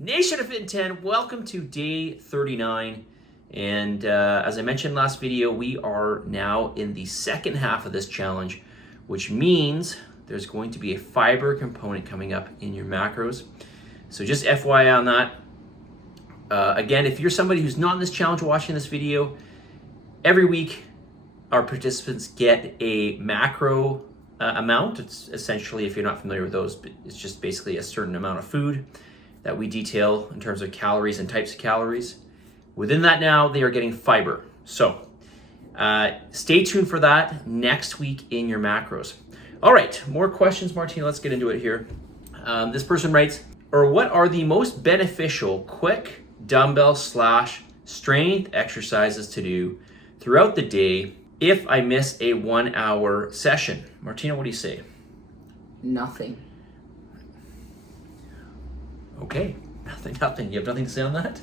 Nation of Fitin10, welcome to day 39. And as I mentioned last video, we are now in the second half of this challenge, which means there's going to be a fiber component coming up in your macros. So just FYI on that. Again, if you're somebody who's not in this challenge watching this video, every week our participants get a macro amount. It's essentially, if you're not familiar with those, it's just basically a certain amount of food that we detail in terms of calories and types of calories. Within that now, they are getting fiber. So stay tuned for that next week in your macros. All right, more questions, Martina. Let's get into it here. This person writes, what are the most beneficial quick dumbbell / strength exercises to do throughout the day if I miss a 1 hour session? Martina, what do you say? Nothing. Okay, nothing. You have nothing to say on that?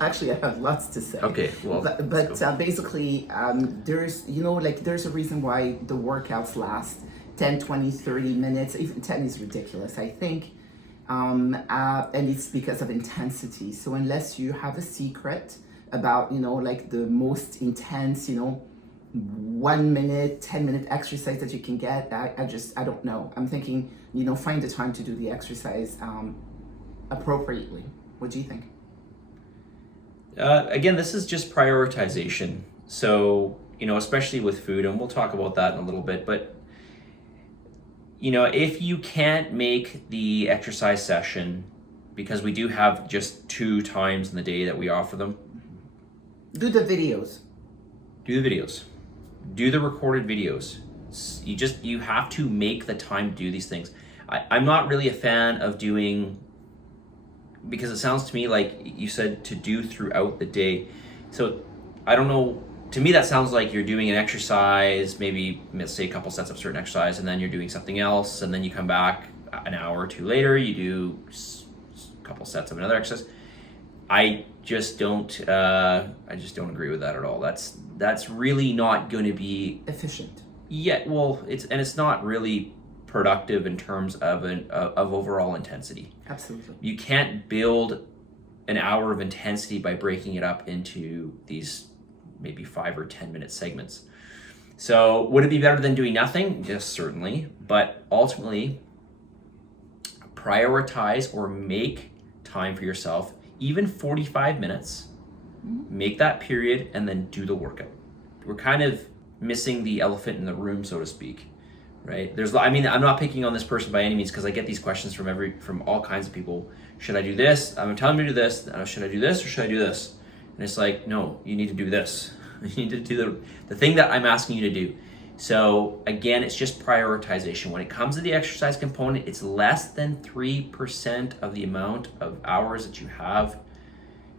Actually, I have lots to say. Okay, well. But basically, there's a reason why the workouts last 10, 20, 30 minutes. Even 10 is ridiculous, I think. And it's because of intensity. So unless you have a secret about, the most intense, 1 minute, 10-minute exercise that you can get, I don't know. I'm thinking, find the time to do the exercise appropriately. What do you think? Again, this is just prioritization. So, especially with food, and we'll talk about that in a little bit, but if you can't make the exercise session, because we do have just 2 times in the day that we offer them. Do the videos. Do the videos. Do the recorded videos. You have to make the time to do these things. I'm not really a fan of doing, because it sounds to me like you said to do throughout the day. So I don't know, to me that sounds like you're doing an exercise, maybe let's say a couple sets of certain exercise, and then you're doing something else, and then you come back an hour or 2 later, you do a couple sets of another exercise. I just don't agree with that at all. That's really not going to be efficient. Yeah, well, it's not really productive in terms of overall intensity. Absolutely. You can't build an hour of intensity by breaking it up into these maybe 5 or 10 minute segments. So would it be better than doing nothing? Yes, certainly. But ultimately, prioritize or make time for yourself, even 45 minutes, make that period, and then do the workout. We're kind of missing the elephant in the room, so to speak, right? I'm not picking on this person by any means, because I get these questions from all kinds of people. Should I do this? I'm telling you to do this. Should I do this or should I do this? And it's like, no, you need to do this. You need to do the thing that I'm asking you to do. So again, it's just prioritization. When it comes to the exercise component, it's less than 3% of the amount of hours that you have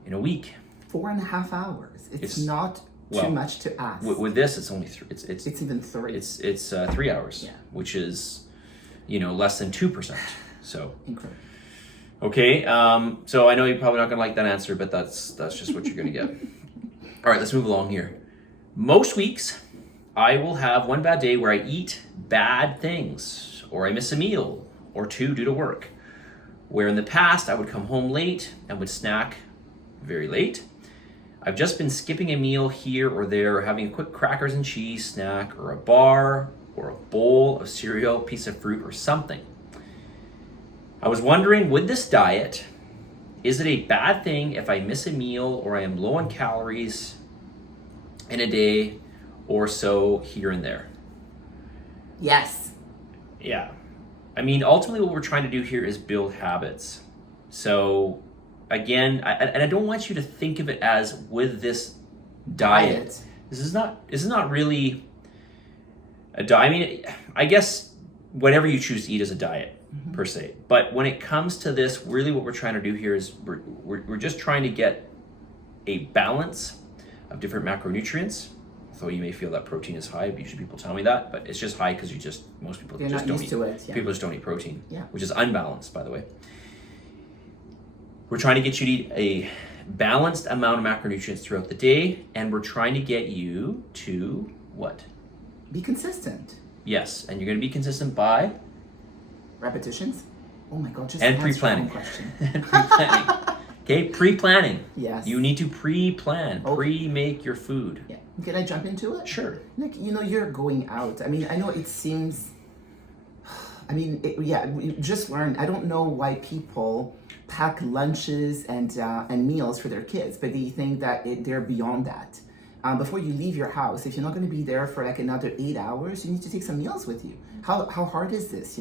in a week. 4.5 hours. It's not too much to ask. With this, it's only 3. It's even 3. It's 3 hours, which is, less than 2%. So incredible. Okay, so I know you're probably not going to like that answer, but that's just what you're going to get. All right, let's move along here. Most weeks, I will have one bad day where I eat bad things, or I miss a meal or 2 due to work. Where in the past, I would come home late and would snack very late. I've just been skipping a meal here or there, or having a quick crackers and cheese snack, or a bar, or a bowl of cereal, piece of fruit, or something. I was wondering, with this diet, is it a bad thing if I miss a meal or I am low on calories in a day or so here and there? Yes. Yeah. Ultimately what we're trying to do here is build habits. So again, I don't want you to think of it as with this diet. This is not really a diet. I guess whatever you choose to eat is a diet. Per se. But when it comes to this, really what we're trying to do here is we're just trying to get a balance of different macronutrients. Although you may feel that protein is high, usually people tell me that, but it's just high because most people They're just not don't used to it. Yeah. People just don't eat protein, yeah. Which is unbalanced, by the way. We're trying to get you to eat a balanced amount of macronutrients throughout the day, and we're trying to get you to what? Be consistent. Yes, and you're going to be consistent by repetitions. Oh my God, just and answer your pre-planning. own question. And pre-planning. Okay, pre-planning. Yes. You need to pre-plan, Okay. pre-make your food. Yeah. Can I jump into it? Sure. Like, you're going out. I mean, I know it seems, we just learned. I don't know why people pack lunches and meals for their kids, but they think that they're beyond that. Before you leave your house, if you're not going to be there for like another 8 hours, you need to take some meals with you. How hard is this?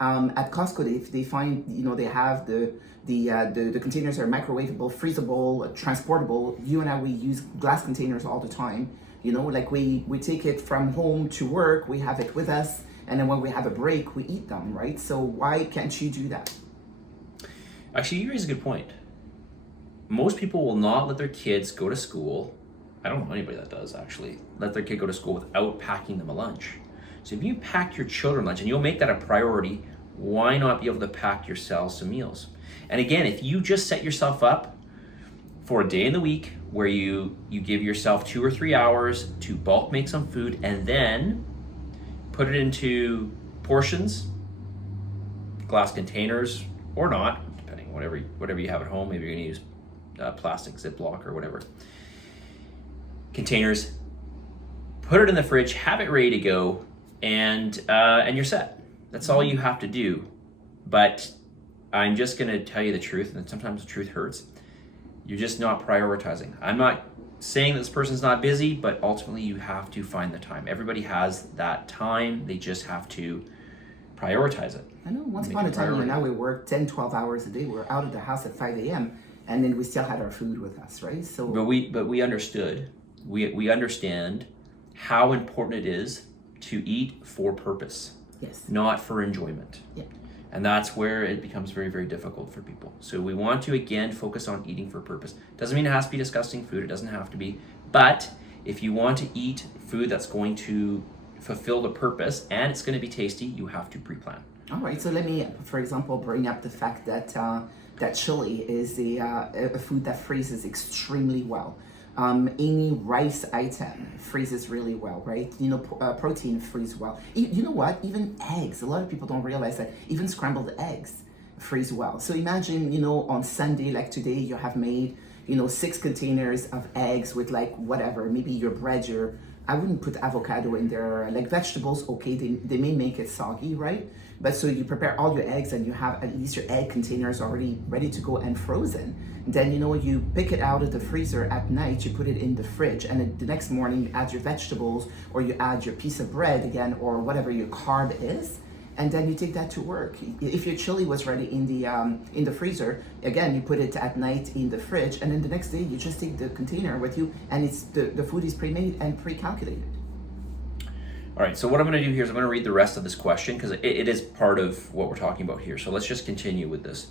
At Costco, they find they have the containers are microwavable, freezable, transportable. You and I, we use glass containers all the time. Like we take it from home to work, we have it with us, and then when we have a break, we eat them, right? So why can't you do that? Actually, you raise a good point. Most people will not let their kids go to school. I don't know anybody that does actually let their kid go to school without packing them a lunch. So if you pack your children lunch and you'll make that a priority, why not be able to pack yourself some meals? And again, if you just set yourself up for a day in the week where you give yourself 2 or 3 hours to bulk make some food and then put it into portions, glass containers or not, depending on whatever you have at home. Maybe you're gonna use plastic Ziploc or whatever. Containers, put it in the fridge, have it ready to go, and you're set. That's all you have to do. But I'm just going to tell you the truth, and sometimes the truth hurts. You're just not prioritizing. I'm not saying that this person's not busy, but ultimately you have to find the time. Everybody has that time. They just have to prioritize it. I know once upon a time, you and I, we worked 10, 12 hours a day. We were out of the house at 5 a.m. and then we still had our food with us, right? So, But we understood. We understand how important it is to eat for purpose, yes, not for enjoyment. yeah. And that's where it becomes very, very difficult for people. So we want to, again, focus on eating for purpose. Doesn't mean it has to be disgusting food. It doesn't have to be. But if you want to eat food that's going to fulfill the purpose and it's going to be tasty, you have to pre-plan. All right. So let me, for example, bring up the fact that that chili is a food that freezes extremely well. Any rice item freezes really well, right? Protein freezes well. You know what? Even eggs. A lot of people don't realize that even scrambled eggs freeze well. So imagine, on Sunday, like today, you have made, 6 containers of eggs with like whatever, maybe your bread, I wouldn't put avocado in there. Like vegetables, okay, they may make it soggy, right? But so you prepare all your eggs and you have at least your egg containers already ready to go and frozen. Then, you pick it out of the freezer at night, you put it in the fridge, and then the next morning you add your vegetables or you add your piece of bread again or whatever your carb is, and then you take that to work. If your chili was ready in the freezer, again, you put it at night in the fridge, and then the next day you just take the container with you and it's the food is pre-made and pre-calculated. All right, so what I'm going to do here is I'm going to read the rest of this question because it is part of what we're talking about here. So let's just continue with this.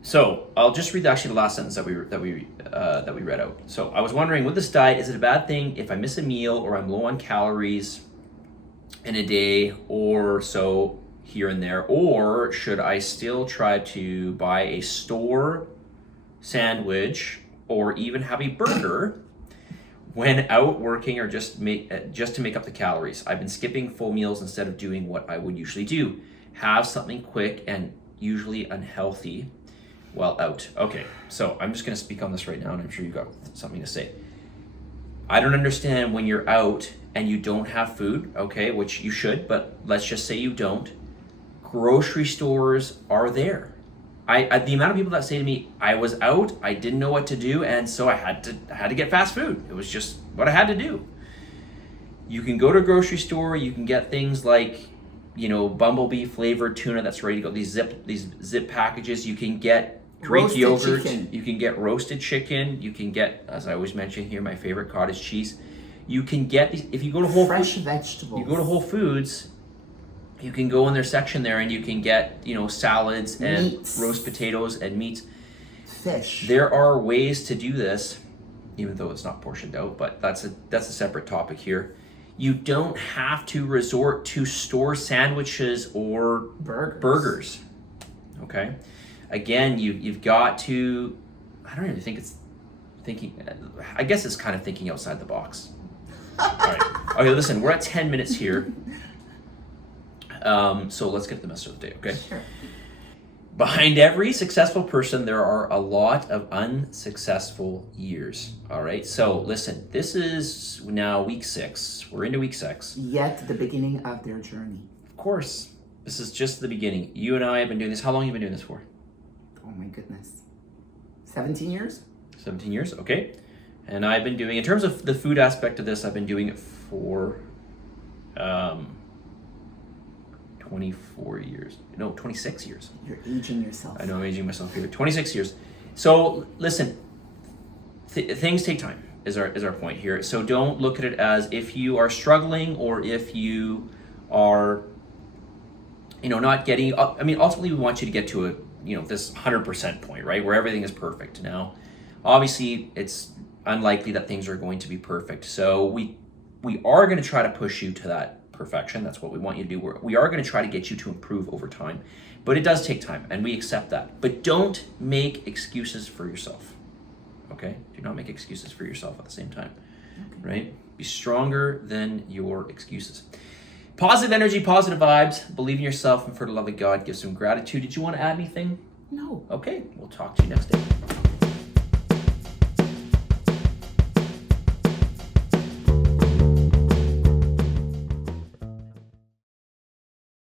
So I'll just read actually the last sentence that we read out. So I was wondering, with this diet, is it a bad thing if I miss a meal or I'm low on calories in a day or so here and there, or should I still try to buy a store sandwich or even have a burger when out working or just to make up the calories? I've been skipping full meals instead of doing what I would usually do. Have something quick and usually unhealthy while out. Okay, so I'm just going to speak on this right now, and I'm sure you've got something to say. I don't understand when you're out and you don't have food, okay, which you should, but let's just say you don't. Grocery stores are there. The amount of people that say to me, I was out, I didn't know what to do, and so I had to get fast food. It was just what I had to do. You can go to a grocery store, you can get things like, bumblebee flavored tuna that's ready to go. These zip packages. You can get Greek roasted yogurt. chicken. You can get roasted chicken. You can get, as I always mention here, my favorite, cottage cheese. You can get these if you go to Whole Fresh Foods. vegetables. You go to Whole Foods. You can go in their section there and you can get, salads and Meats. roast potatoes and meats. Fish. There are ways to do this, even though it's not portioned out, but that's a separate topic here. You don't have to resort to store sandwiches or burgers. Okay? Again, you've got to, I don't even think it's thinking, I guess it's kind of thinking outside the box. All right. Okay, listen, we're at 10 minutes here. So let's get the message of the day, okay? Sure. behind every successful person, there are a lot of unsuccessful years. All right. So listen, this is now week 6. We're into week 6. Yet the beginning of their journey. Of course, this is just the beginning. You and I have been doing this. How long have you been doing this for? Oh my goodness. 17 years? 17 years. Okay. And I've been doing, in terms of the food aspect of this, I've been doing it for 24 years. No, 26 years. You're aging yourself. I know I'm aging myself here. 26 years. So listen, things take time is our point here. So don't look at it as if you are struggling or if you are, not getting, I mean, ultimately we want you to get to a, this 100% point, right? Where everything is perfect. Now, obviously it's unlikely that things are going to be perfect. So we are going to try to push you to that perfection. That's what we want you to do. We are going to try to get you to improve over time, but it does take time and we accept that. But don't make excuses for yourself. Okay? Do not make excuses for yourself at the same time. Okay. Right? Be stronger than your excuses. Positive energy, positive vibes, believe in yourself, and for the love of God, give some gratitude. Did you want to add anything? No. Okay, we'll talk to you next day.